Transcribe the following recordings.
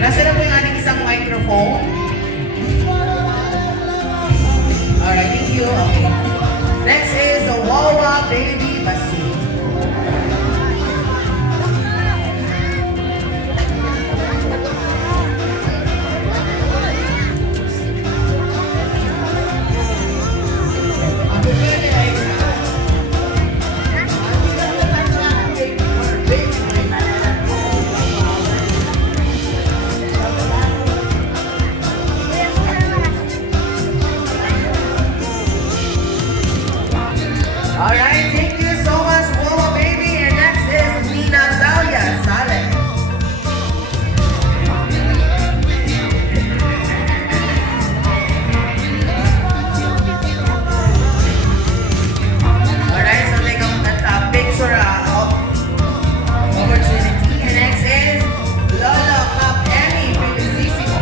Nasa na po yung ating isang microphone? Alright, thank you. Okay. Next is the Wawa Baby Basit. Alright, thank you so much, Wawa Baby. And next is Nina Dalia Saleh. Alright, so take a picture of opportunity. And next is Lola Cap Emmy Felicissimo.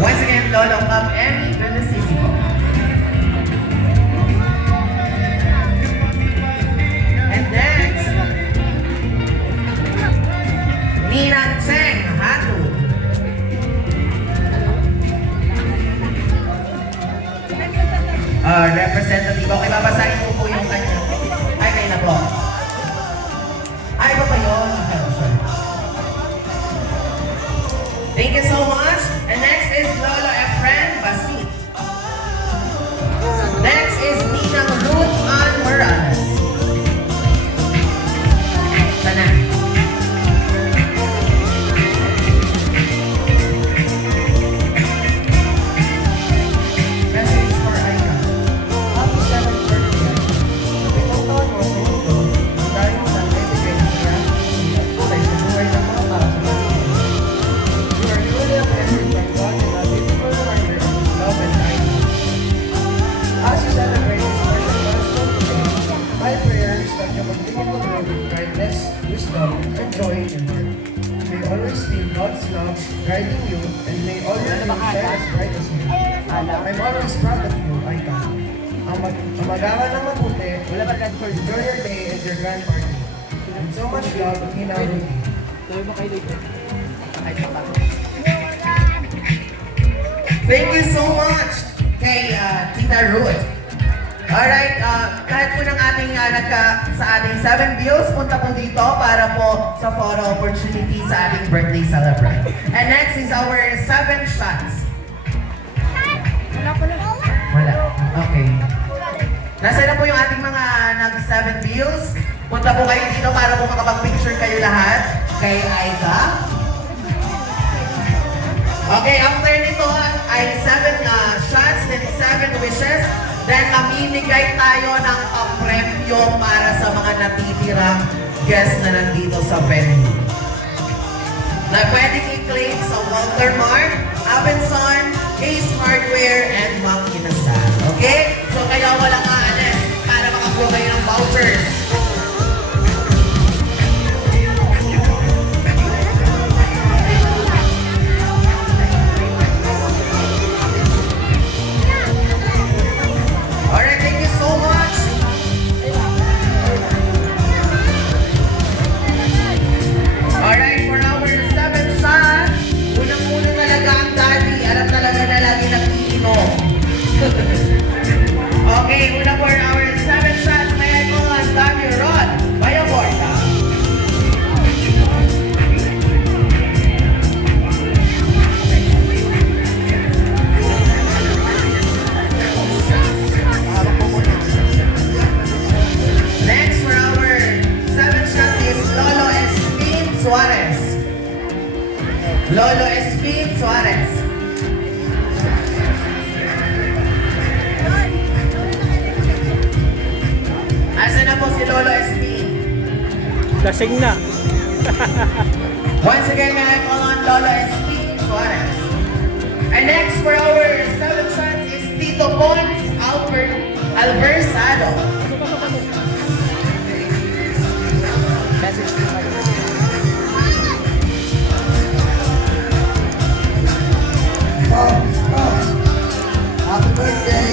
Once again, Lolo Cap Emmy Felicissimo. And next, Nina Cheng Hatu. Representative. Okay, babasahin ko po yung kanya. Ay, kayo na po. Ay, ba pa yun? Sorry. Thank you so much. And next is Lolo Efren Basit. Next is Ninang Ruth Ann Morales. Sana. Message for Aika. Happy 7th birthday. Pitong taon mo sa mundo, ang dahil mo ng education niya, kulay sa buhay ng mga tao sa Manila. You are truly a blessing from God and a beautiful reminder of His love and kindness. As you celebrate this special milestone today, my prayer is that you continue to grow with kindness, wisdom, and joy in your heart. May always feel God's love guiding you, and may always shine as bright as you. I'm always proud of you, Aika. Ang mag-aral ng mabuti, enjoy your day and your grand party. And so much love, Nina Rudy. Thank you so much kay Tita Ruth. Alright, kahit po ng ating sa ating 7 bills, punta po dito para po sa photo opportunity sa ating birthday celebrant. And next is our 7 shots. Wala. Okay. Nasa na po yung ating mga nag-7 bills. Punta po kayo dito para po makapag-picture kayo lahat kay Aika. Okay, after nito ay 7 shots and 7 wishes. Then mamimigay tayo ng premyo para sa mga natitirang guests na nandito sa venue. Na pwedeng i-claim sa Walter Mart, Abenson, Ace Hardware, and Mang Inasal. Okay? So kaya walang aalis para makakuha kayo ng vouchers. Alright, thank you so much. Alright, for our 7 shots, unang-una talaga ang daddy. Alam talaga na lagi nag-iinom. Okay, una for our 7 shots, may I call on Daddy Rod Bayaborda. Next for our 7 shots is Lolo Espin Suarez. Lolo Espin Suarez. Asa na po si Lolo Espin? Lasing na. Once again, may I call on Lolo Espin Suarez. And next for our 7 shots is Tito Pons Alversado. Happy birthday!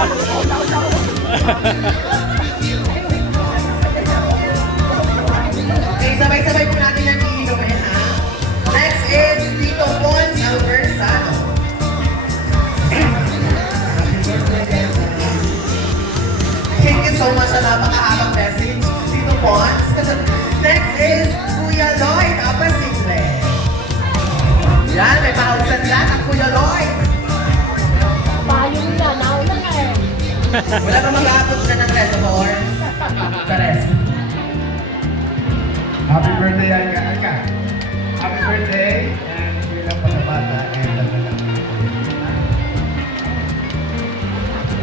Okay, sabay-sabay po natin ang iinumin, ha? Next is Tito Pons Alversano. Thank you so much sa napakahabang message, Tito Pons. Next is Kuya Lloyd Apasingle. Yan, may pausan lang ang Kuya Lloyd. Payong yan, nauna na eh. Wala ka mag-aabot na ng Red Horns. Chares. Happy birthday, Alka. Alka. Happy birthday. And bilang patabata and dalaga.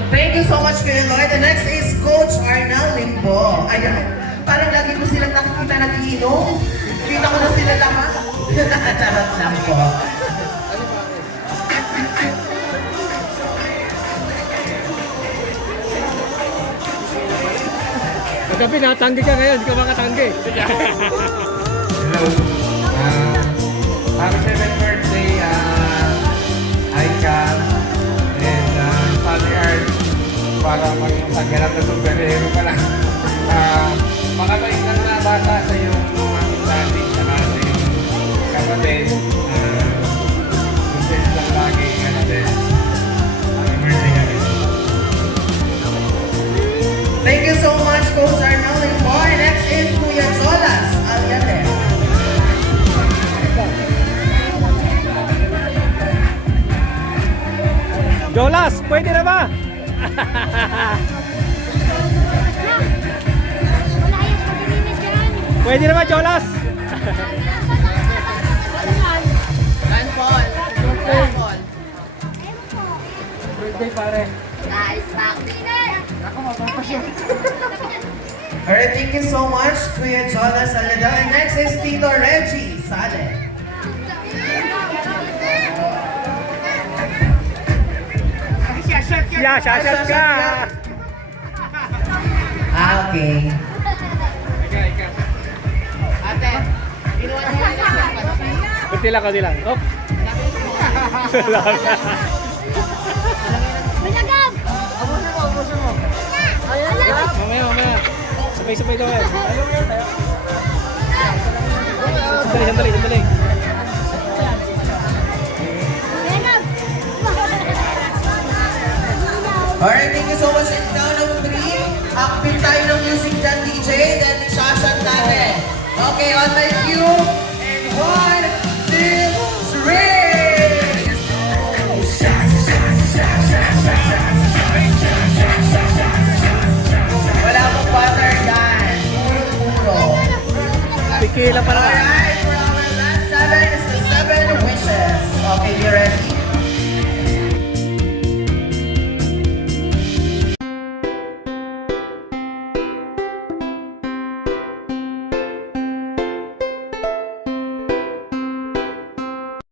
Thank you so much, Kuya Lloyd. The next is Coach Arnel Limbo. Ayan, parang lagi ko silang nakikita nag-iinom. Kita ko na sila lahat. Charot lang po. Gabi, natanggi ka ngayon, hindi ka makatanggi. Hello. Happy 7th birthday, Alka. And Sunny Art. Para maging pagganap na superhero ka lang. Makataig lang na bata sa iyong aming dati. Saka sa iyong kapatid. Gusto lang lagi ka na din. Happy birthday kami. Thank you so much, Coach Arnel Limbo. And next is Kuya Jolas Aliade. Jolas, pwede na ba? Wala yung pag-init dyan. Pwede na ba, Jolas? Ano yan? Birthday, pare. Guys, back dinner! Alright, thank you so much, Kuya Jolas Aliade. And next is Tito Reggie Sale. Yeah, shashat ka. Okay. Kunti lang. Op. Managab! Mamaya. Sabay daw eh. Sandali. Managab! Alright, thank you so much, Ika.